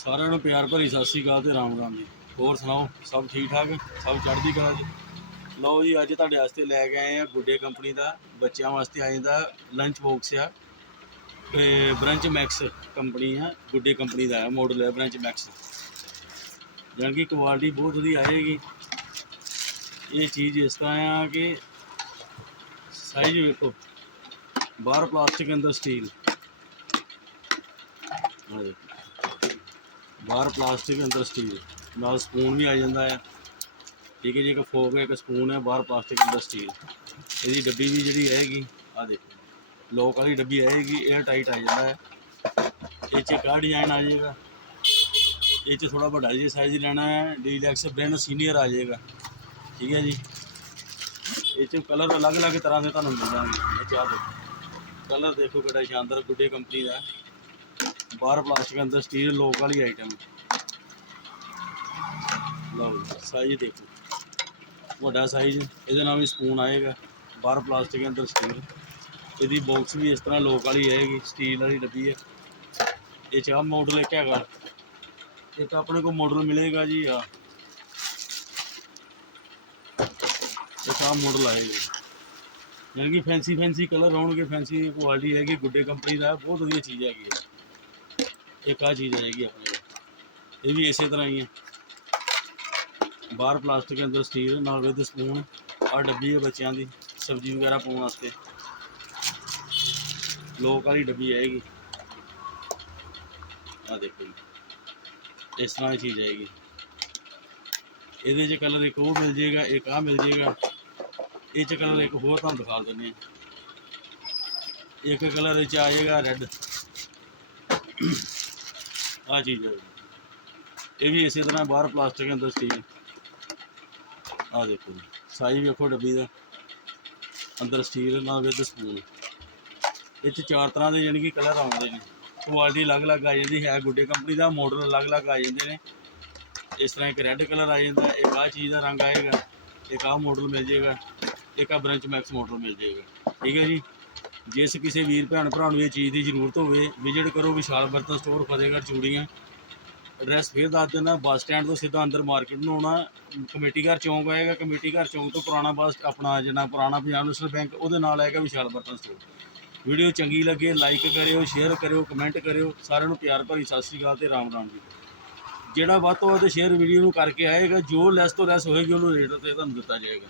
ਸਾਰਿਆਂ ਨੂੰ ਪਿਆਰ ਭਰੀ ਸਤਿ ਸ਼੍ਰੀ ਅਕਾਲ ਤੇ ਰਾਮ ਰਾਮ ਜੀ। ਹੋਰ ਸੁਣਾਓ, ਸਭ ਠੀਕ ਠਾਕ? ਸਭ ਚੜ੍ਹਦੀ ਕਲਾ ਜੀ ਲਓ ਜੀ, ਅੱਜ ਤੁਹਾਡੇ ਵਾਸਤੇ ਲੈ ਕੇ ਆਏ ਆ ਗੁੱਡੇ ਕੰਪਨੀ ਦਾ, ਬੱਚਿਆਂ ਵਾਸਤੇ ਆ ਜਾਂਦਾ ਲੰਚ ਬਾਕਸ ਆ। ਤੇ ਬ੍ਰੰਚ ਮੈਕਸ ਕੰਪਨੀ ਆ, ਗੁੱਡੇ ਕੰਪਨੀ ਦਾ ਹੈ ਮਾਡਲ ਹੈ ਬ੍ਰੰਚ ਮੈਕਸ ਜਾਣੀ ਕਿ ਕੁਆਲਿਟੀ ਬਹੁਤ ਵਧੀਆ ਆਏਗੀ। ਇਹ ਚੀਜ਼ ਇਸ ਤਰ੍ਹਾਂ ਆ ਕਿ ਸਾਈਜ਼ ਵੇਖੋ, ਬਾਹਰ ਪਲਾਸਟਿਕ ਅੰਦਰ ਸਟੀਲ ਆ ਦੇਖੋ। ਬਾਹਰ ਪਲਾਸਟਿਕ ਅੰਦਰ ਸਟੀਲ ਨਾਲ ਸਪੂਨ ਵੀ ਆ ਜਾਂਦਾ ਹੈ ਠੀਕ ਹੈ ਜੀ, ਇੱਕ ਫੋਕ ਹੈ ਇੱਕ ਸਪੂਨ ਹੈ, ਬਾਹਰ ਪਲਾਸਟਿਕ ਅੰਦਰ ਸਟੀਲ ਇਹਦੀ ਡੱਬੀ ਵੀ ਜਿਹੜੀ ਹੈਗੀ ਆ ਦੇਖੋ। ਲੋਕ ਵਾਲੀ ਡੱਬੀ ਆਏਗੀ 에ਅਰ ਟਾਈਟ ਆ ਜਾਂਦਾ ਹੈ ਇਹ 'ਚ ਕਾ ਡਿਜ਼ਾਈਨ ਆ ਜਾਏਗਾ? ਇਹ 'ਚ ਥੋੜਾ ਵੱਡਾ ਜੀ ਸਾਈਜ਼ ਲੈਣਾ ਹੈ। ਡੀਲੈਕਸ ਬ੍ਰਾਂਡ ਸੀਨੀਅਰ ਆ ਜਾਏਗਾ। ਠੀਕ ਹੈ ਜੀ। ਇਹ 'ਚ ਕਲਰ ਅਲੱਗ-ਅਲੱਗ ਤਰ੍ਹਾਂ ਦੇ ਤੁਹਾਨੂੰ ਮਿਲ ਜਾਣਗੇ। ਇਹ 'ਚ ਦੇਖੋ। ਕਲਰ ਦੇਖੋ ਕਿਹੜਾ ਸ਼ਾਨਦਾਰ ਗੁੱਡੇ ਕੰਪਨੀ ਦਾ। ਬਾਹਰ ਪਲਾਸਟਿਕ ਅੰਦਰ ਸਟੀਲ ਲੋਕ ਵਾਲੀ ਆਈਟਮ ਲਓ ਸਾਈਜ਼ ਦੇਖੋ। ਵੱਡਾ ਸਾਈਜ਼ ਇਹਦੇ ਨਾਲ ਵੀ ਸਪੂਨ ਆਏਗਾ। ਬਾਹਰ ਪਲਾਸਟਿਕ ਅੰਦਰ ਸਟੀਲ ਇਹਦੀ ਬਾਕਸ ਵੀ ਇਸ ਤਰ੍ਹਾਂ ਲੋਕ ਵਾਲੀ ਆਏਗੀ ਸਟੀਲ ਵਾਲੀ ਡੱਬੀ ਹੈ। ਇਹ ਚਾਹ ਮਾਡਲ ਇੱਕ ਹੈਗਾ। ਇੱਕ ਆਪਣੇ ਕੋਲ ਮਾਡਲ ਮਿਲੇਗਾ ਜੀ ਆ ਇੱਕ ਆਹ ਮਾਡਲ ਆਏਗਾ। ਯਾਨੀ ਕਿ ਫੈਂਸੀ ਫੈਂਸੀ ਕਲਰ ਹੋਣਗੇ ਫੈਂਸੀ ਕੁਆਲਿਟੀ ਹੈਗੀ, ਗੁੱਡੇ ਕੰਪਨੀ ਦਾ, ਬਹੁਤ ਵਧੀਆ ਚੀਜ਼ ਹੈਗੀ। ਹੈ ਇੱਕ ਆ ਚੀਜ਼ ਆਏਗੀ ਆਪਣੇ ਕੋਲ। ਇਹ ਵੀ ਇਸੇ ਤਰ੍ਹਾਂ ਹੀ ਹੈ। ਬਾਹਰ ਪਲਾਸਟਿਕ ਅੰਦਰ ਸਟੀਲ ਨਾਲ ਵਿਦ ਸਪੂਨ ਆ ਡੱਬੀ ਹੈ ਬੱਚਿਆਂ ਦੀ, ਸਬਜ਼ੀ ਵਗੈਰਾ ਪਾਉਣ ਵਾਸਤੇ। ਲੋਕ ਵਾਲੀ ਡੱਬੀ ਆਏਗੀ। ਆ ਦੇਖੋ ਜੀ। ਇਸ ਤਰ੍ਹਾਂ ਦੀ ਚੀਜ਼ ਆਏਗੀ। ਇਹਦੇ 'ਚ ਕਲਰ ਇੱਕ ਉਹ ਮਿਲ ਜੇਗਾ ਇੱਕ ਆ ਮਿਲ ਜੇਗਾ ਇਹ 'ਚ ਕਲਰ ਇੱਕ ਹੋਰ ਤੁਹਾਨੂੰ ਦਿਖਾ ਦਿੰਦੇ ਆ ਇੱਕ ਕਲਰ ਵਿੱਚ ਆ ਜਾਏਗਾ ਰੈੱਡ ਆ ਚੀਜ਼ ਹੈ ਇਹ ਵੀ ਇਸੇ ਤਰ੍ਹਾਂ ਬਾਹਰ ਪਲਾਸਟਿਕ ਅੰਦਰ ਸਟੀਲ। ਆ ਦੇਖੋ ਜੀ ਸਾਈਜ਼ ਵੇਖੋ ਡੱਬੀ ਦਾ। ਅੰਦਰ ਸਟੀਲ ਨਾਲ ਵਿਦ ਸਪੂਨ ਇਹ 'ਚ ਚਾਰ ਤਰ੍ਹਾਂ ਦੇ ਜਾਣੀ ਕਿ ਕਲਰ ਆਉਂਦੇ ਨੇ। ਕੁਆਲਿਟੀ ਅਲੱਗ-ਅਲੱਗ ਆ ਜਾਂਦੀ, ਹੈ ਗੁੱਡੇ ਕੰਪਨੀ ਦਾ ਮਾਡਲ ਅਲੱਗ-ਅਲੱਗ ਆ ਜਾਂਦੇ ਨੇ। ਇਸ ਤਰ੍ਹਾਂ ਇੱਕ ਰੈੱਡ ਕਲਰ ਆ ਜਾਂਦਾ, ਇੱਕ ਆਹ ਚੀਜ਼ ਦਾ ਰੰਗ ਆਏਗਾ, ਇੱਕ ਆਹ ਮਾਡਲ ਮਿਲ ਜਾਏਗਾ, ਇੱਕ ਆ ਬ੍ਰੰਚ ਮੈਕਸ ਮਾਡਲ ਮਿਲ ਜਾਏਗਾ। ਠੀਕ ਹੈ ਜੀ? ਜਿਸ ਕਿਸੇ ਵੀਰ ਭੈਣ ਭਰਾ ਨੂੰ ਇਹ ਚੀਜ਼ ਦੀ ਜ਼ਰੂਰਤ ਹੋਵੇ ਵਿਜ਼ਿਟ ਕਰੋ ਵਿਸ਼ਾਲ ਬਰਤਨ ਸਟੋਰ ਫਤਿਹਗੜ੍ਹ ਚੂੜੀਆਂ। ਐਡਰੈਸ ਫੇਰ ਦੱਸ ਦਿੰਦਾ, ਬੱਸ ਸਟੈਂਡ ਤੋਂ ਸਿੱਧਾ ਅੰਦਰ ਮਾਰਕੀਟ ਨੂੰ ਆਉਣਾ। ਕਮੇਟੀ ਘਰ ਚੌਂਕ ਆਏਗਾ, ਕਮੇਟੀ ਘਰ ਚੌਂਕ ਤੋਂ ਪੁਰਾਣਾ ਬੱਸ ਆਪਣਾ ਜਿਹੜਾ ਪੁਰਾਣਾ ਪੰਜਾਬ ਨੈਸ਼ਨਲ ਬੈਂਕ ਉਹਦੇ ਨਾਲ ਆਏਗਾ ਵਿਸ਼ਾਲ ਬਰਤਨ ਸਟੋਰ ਵੀਡੀਓ ਚੰਗੀ ਲੱਗੇ ਲਾਈਕ ਕਰਿਓ ਸ਼ੇਅਰ ਕਰਿਓ ਕਮੈਂਟ ਕਰਿਓ। ਸਾਰਿਆਂ ਨੂੰ ਪਿਆਰ ਭਰੀ ਸਤਿ ਸ਼੍ਰੀ ਅਕਾਲ ਤੇ ਰਾਮ ਰਾਮ ਜੀ। ਜਿਹੜਾ ਵੱਧ ਤੋਂ ਵੱਧ ਸ਼ੇਅਰ ਵੀਡੀਓ ਨੂੰ ਕਰਕੇ ਆਏਗਾ, ਜੋ ਲੈਸ ਤੋਂ ਲੈਸ ਹੋਏਗੀ, ਉਹਨੂੰ ਰੇਟ ਤੇ ਤੁਹਾਨੂੰ ਦਿੱਤਾ ਜਾਏਗਾ।